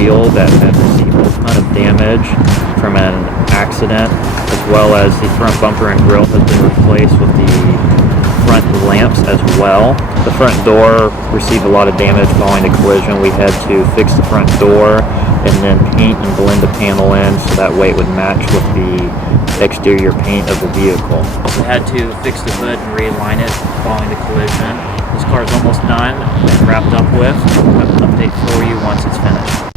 wheel that had received a ton of damage from an accident, as well as the front bumper and grille has been replaced with the front lamps as well. The front door received a lot of damage following the collision. We had to fix the front door and then paint and blend the panel in so that way it would match with the exterior paint of the vehicle. Also had to fix the hood and realign it following the collision. This car is almost done and wrapped up with. We'll have an update for you once it's finished.